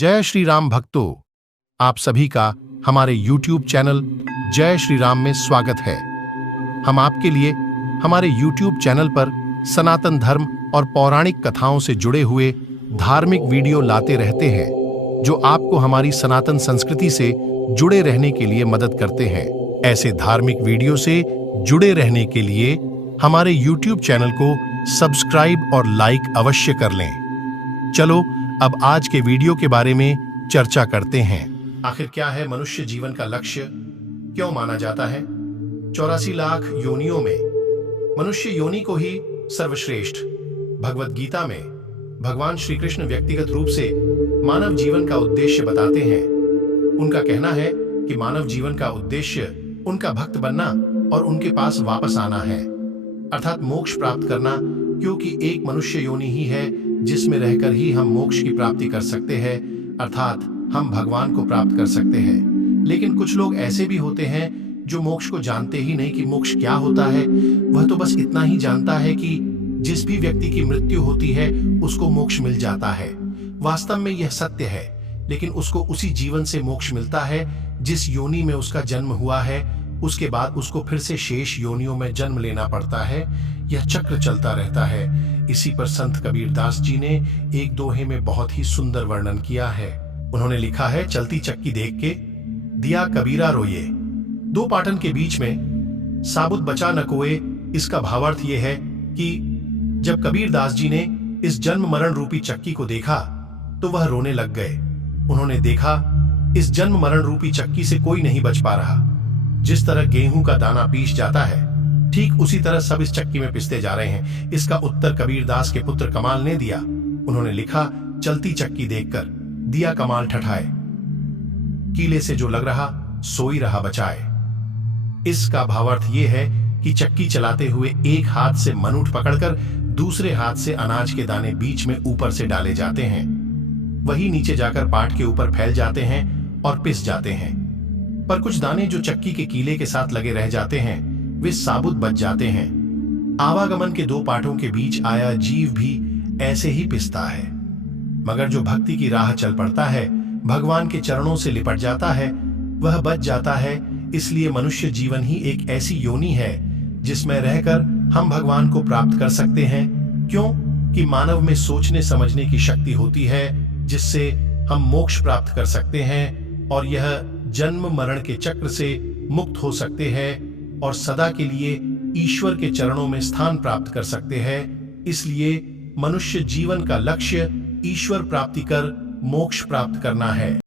जय श्री राम भक्तों, आप सभी का हमारे YouTube चैनल जय श्री राम में स्वागत है। हम आपके लिए हमारे YouTube चैनल पर सनातन धर्म और पौराणिक कथाओं से जुड़े हुए धार्मिक वीडियो लाते रहते हैं, जो आपको हमारी सनातन संस्कृति से जुड़े रहने के लिए मदद करते हैं। ऐसे धार्मिक वीडियो से जुड़े रहने के लिए हमारे YouTube चैनल को सब्सक्राइब और लाइक अवश्य कर लें। चलो अब आज के वीडियो के बारे में चर्चा करते हैं। आखिर क्या है मनुष्य जीवन का लक्ष्य, क्यों माना जाता है? 84 लाख योनियों में मनुष्य योनि को ही सर्वश्रेष्ठ। भगवत गीता में भगवान श्री कृष्ण व्यक्तिगत रूप से मानव जीवन का उद्देश्य बताते हैं। उनका कहना है कि मानव जीवन का उद्देश्य उनका भक्त बनना और उनके पास वापस आना है, अर्थात मोक्ष प्राप्त करना, क्योंकि एक मनुष्य योनि ही है जिसमें रहकर ही हम मोक्ष की प्राप्ति कर सकते हैं, अर्थात हम भगवान को प्राप्त कर सकते हैं। लेकिन कुछ लोग ऐसे भी होते हैं जो मोक्ष को जानते ही नहीं कि मोक्ष क्या होता है। वह तो बस इतना ही जानता है कि जिस भी व्यक्ति की मृत्यु होती है उसको मोक्ष मिल जाता है। वास्तव में यह सत्य है, लेकिन उसको उसी जीवन से मोक्ष मिलता है जिस योनि में उसका जन्म हुआ है। उसके बाद उसको फिर से शेष योनियों में जन्म लेना पड़ता है। यह चक्र चलता रहता है। इसी पर संत कबीरदास जी ने एक दोहे में बहुत ही सुंदर वर्णन किया है। उन्होंने लिखा है, चलती चक्की देख के दिया कबीरा रोये, दो पाटन के बीच में साबुत बचा न कोए। इसका भावार्थ यह है कि जब कबीरदास जी ने इस जन्म मरण रूपी चक्की को देखा तो वह रोने लग गए। उन्होंने देखा इस जन्म मरण रूपी चक्की से कोई नहीं बच पा रहा। जिस तरह गेहूं का दाना पीस जाता है, ठीक उसी तरह सब इस चक्की में पिसते जा रहे हैं। इसका उत्तर कबीरदास के पुत्र कमाल ने दिया। उन्होंने लिखा, चलती चक्की देखकर दिया कमाल ठठाए, कीले से जो लग रहा सोई रहा बचाए। इसका भावार्थ यह है कि चक्की चलाते हुए एक हाथ से मनुट पकड़कर दूसरे हाथ से अनाज के दाने बीच में ऊपर से डाले जाते हैं। वही नीचे जाकर पाट के ऊपर फैल जाते हैं और पिस जाते हैं। पर कुछ दाने जो चक्की के कीले के साथ लगे रह जाते हैं, वे साबुत बच जाते हैं। आवागमन के दो पाटों के बीच आया जीव भी ऐसे ही पिसता है। मगर जो भक्ति की राह चल पड़ता है, भगवान के चरणों से लिपट जाता है, वह बच जाता है। इसलिए मनुष्य जीवन ही एक ऐसी योनि है जिसमें रहकर हम भगवान को प्राप्त कर सकते हैं। क्यों? कि मानव में सोचने समझने की शक्ति होती है जिससे हम मोक्ष प्राप्त कर सकते हैं और यह जन्म मरण के चक्र से मुक्त हो सकते हैं और सदा के लिए ईश्वर के चरणों में स्थान प्राप्त कर सकते हैं। इसलिए मनुष्य जीवन का लक्ष्य ईश्वर प्राप्ति कर मोक्ष प्राप्त करना है।